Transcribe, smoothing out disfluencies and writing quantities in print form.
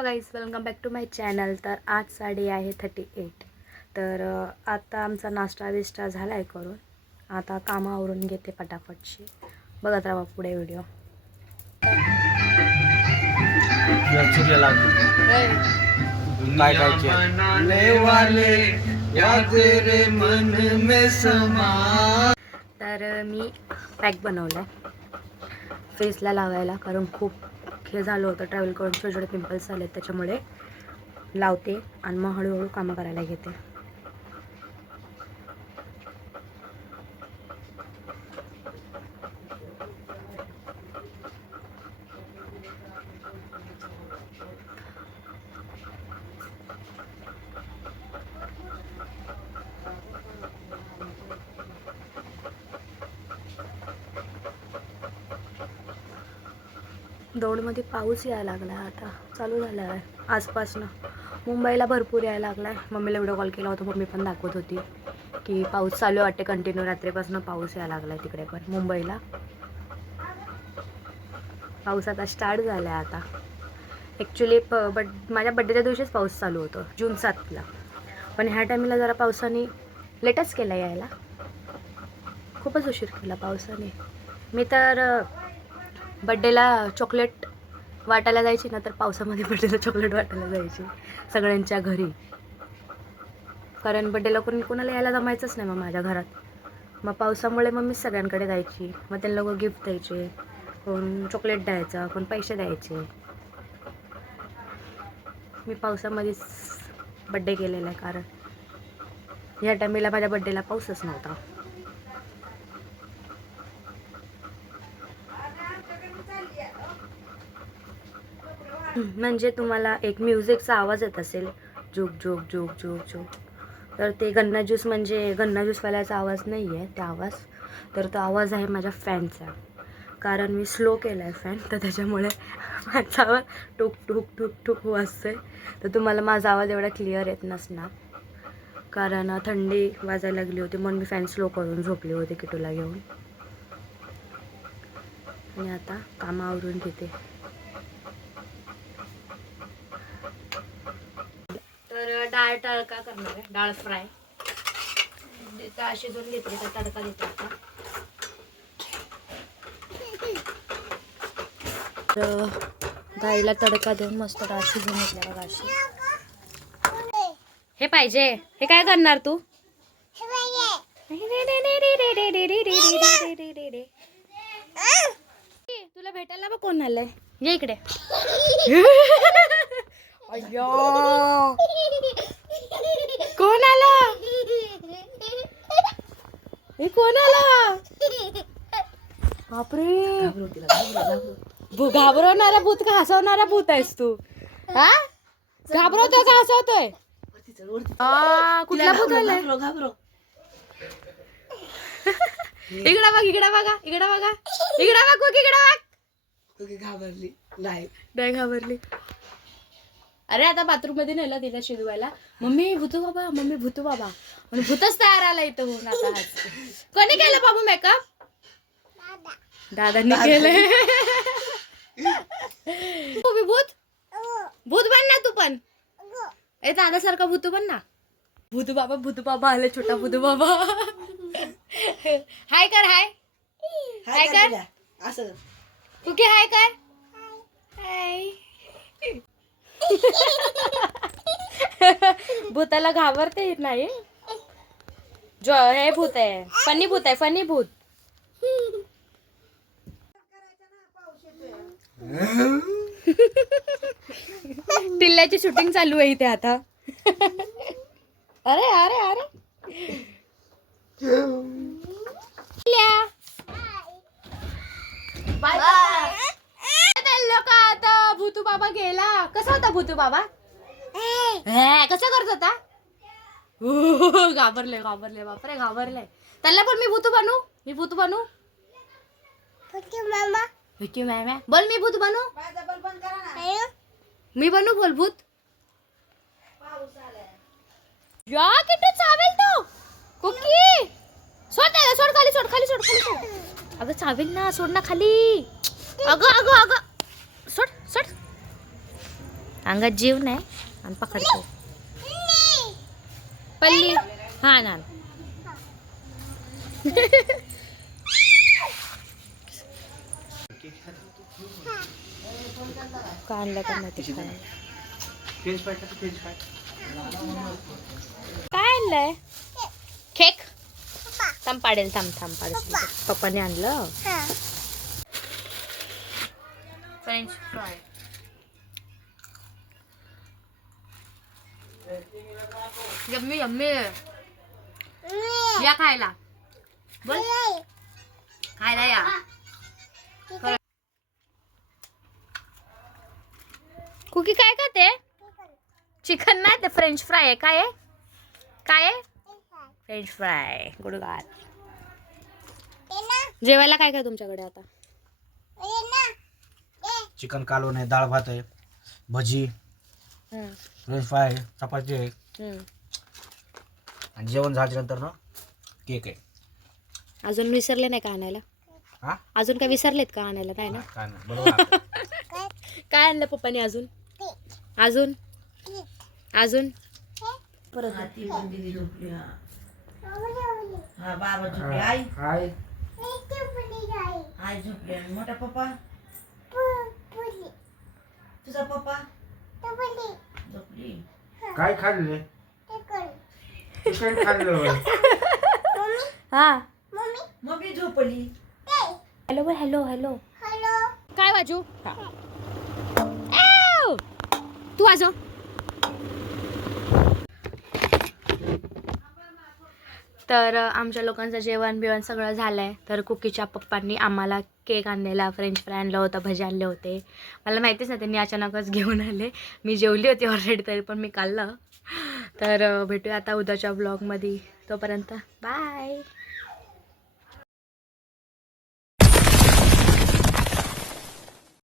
Hello guys, welcome back to my channel. तर आज साडी आहे 38. तर आता आमचा नाश्ता बिष्टा झाला आहे करून. आता कामावरून घेते पटापटशी. बघत राहा पुढे व्हिडिओ. तर मी पॅक बनवलं फेसला लावायला, कारण खूप हे झालं होतं ट्रॅव्हल करून, छोटे छोटे पिंपल्स आले, त्याच्यामुळे लावते आणि मग हळूहळू कामं करायला घेते. दौंडमध्ये पाऊस यायला लागला आहे, आता चालू झाला आहे आजपासनं. मुंबईला भरपूर यायला लागला आहे. मम्मीला व्हिडिओ कॉल केला होता, मम्मी पण दाखवत होती की पाऊस चालू वाटते कंटिन्यू. रात्रीपासून पाऊस यायला लागला आहे तिकडे पण मुंबईला. पाऊस आता स्टार्ट झाला आहे आता. ॲक्च्युली माझ्या बड्डेच्या दिवशीच पाऊस चालू होतं, जून 7ला. पण ह्या टायमिंगला जरा पावसाने लेटच केला यायला, खूपच उशीर केला पावसाने. मी तर बड्डेला चॉकलेट वाटायला जायची ना, तर पावसामध्ये बड्डेला चॉकलेट वाटायला जायची सगळ्यांच्या घरी, कारण बड्डेला कोणाला यायला जमायचंच नाही मग माझ्या घरात. मग पावसामुळे मग मी सगळ्यांकडे जायची, मग त्यांना लोक गिफ्ट द्यायचे, कोण चॉकलेट द्यायचा, कोण पैसे द्यायचे. मी पावसामध्येच बड्डे केलेला आहे, कारण ह्या टायमिंगला माझ्या बड्डेला पाऊसच नव्हता. म्हणजे तुम्हाला एक म्युझिकचा आवाज येत असेल, झुक झुक झुक झुक झुक, तर ते गन्ना ज्यूस, म्हणजे गन्ना ज्यूसवाल्याचा आवाज नाही आहे तो आवाज. तर तो आवाज आहे माझ्या फॅनचा, कारण मी स्लो केला आहे फॅन, तर त्याच्यामुळे माझा आवाज टुक टुक टुक टुक वाजतोय. तर तुम्हाला माझा आवाज एवढा क्लिअर येत नसणार, कारण थंडी वाजायला लागली होती, म्हणून मी फॅन स्लो करून झोपली होती किटूला घेऊन. आणि आता कामावरून घेते. तर डाळ तडका करणार आहे, डाळ फ्राय. डाळ शिजवून घेतली तर तडका देते आता. तर डाळीला तडका देऊन मस्त डाळ शिजवून घेतल्या बघा अशी. हे पाहिजे, हे काय करणार तू? तुला भेटायला बघ कोण आलंय, ये इकडे. अय्या, कोण आला? हे कोण आला? बापरे, घाबरवणारा भूत का हसवणारा भूत आहेस तू? हा, घाबरवतोय का हसवतोय? कुठला भूत आलाय? इकडे बघ, इकडे बघा, इकडे बघा, इकडे बघ, इकडे बघ. घाबरली नाही घाबरली. अरे आता बाथरूम मध्ये नेलं तिला शिजवायला. मम्मी भूतू बाबा, मम्मी भूतू बाबा, म्हणून भूतच तयार आला इथं होऊन. आता कोणी केलं बाबू मेकअप? दादांनी केलंय. तू भूत भूत बन ना तू पण. ए दादासारखा भूतू बन ना. भूतू बाबा आले, छोटा भूतू बाबा. हाय कर, हाय हाय कर असं. कुकी हाय कर, हाय. भूताला घाबरते येत नाही. जो हे भूत आहे, फनी भूत आहे, फनी भूत. टिल्ल्याची शूटिंग चालू आहे इथे आता. अरे अरे अरे, बाय बाय. लोक आता भूतू बाबा गेला. कसा होता भूतू बाबा? कसं करत होता? घाबरले घाबरले, बापरे घाबरले. त्याला पण मी भूतू बनू, मी भूत बनू. विकी मामा बोल, मी भूत बनू. मी बनू, बोल भूत. या किती चावेल तो कुकी. सोड त्याला, सोड खाली, सोड खाली, सोड खाली, सोड. अगं चावेल ना, सोड ना खाली. अगं अगं अगं, सोड सोड. अंगात जीव नाही आणि पकडतो पल्ली. हा ना का आणलं का माहिती काय आणलंय केक. थांब पाडेल थांब पाडेल. पप्पाने आणलं फ्रेंच फ्राय. यम्मी यम्मी या खायला. बोल खायला या. कुकी काय खाते? चिकन नाही ते फ्रेंच फ्राय आहे. काय आहे काय आहे? French fry. गुड गाड. जेवायला काय काय तुमच्याकडे आता? चिकन कालवण आहे, डाळ भात आहे, भजी, फ्रेंच फ्राय आहे, चपाती आहे आणि जेवण झाल्यानंतर ना केक आहे. अजून विसरले नाही का आणायला? हा अजून काय विसरलेत का आणायला? नाही ना. काय नाही बरोबर. काय आणलं पप्पाने अजून? अजून अजून परत हा बाबा झोपले. आई हाय आई झोपले. मोठा पप्पा तुझा पप्पा झोपली. काय खाल्ले? चिकन खाल्लं. हा मम्मी झोपली. हॅलो बोल. हॅलो हॅलो काय वाजू? तू वाजव. तर आमच्या लोकांचं जेवण बिवण सगळं झालं आहे. तर कुकीच्या पप्पांनी आम्हाला केक आणलेला, फ्रेंच फ्राय आणलं होतं, भजी आणले होते. मला माहितीच नाही, त्यांनी अचानकच घेऊन आले. मी जेवली होती ऑलरेडी तरी पण मी खाल्लं. तर भेटूया आता उद्याच्या ब्लॉगमध्ये. तोपर्यंत बाय.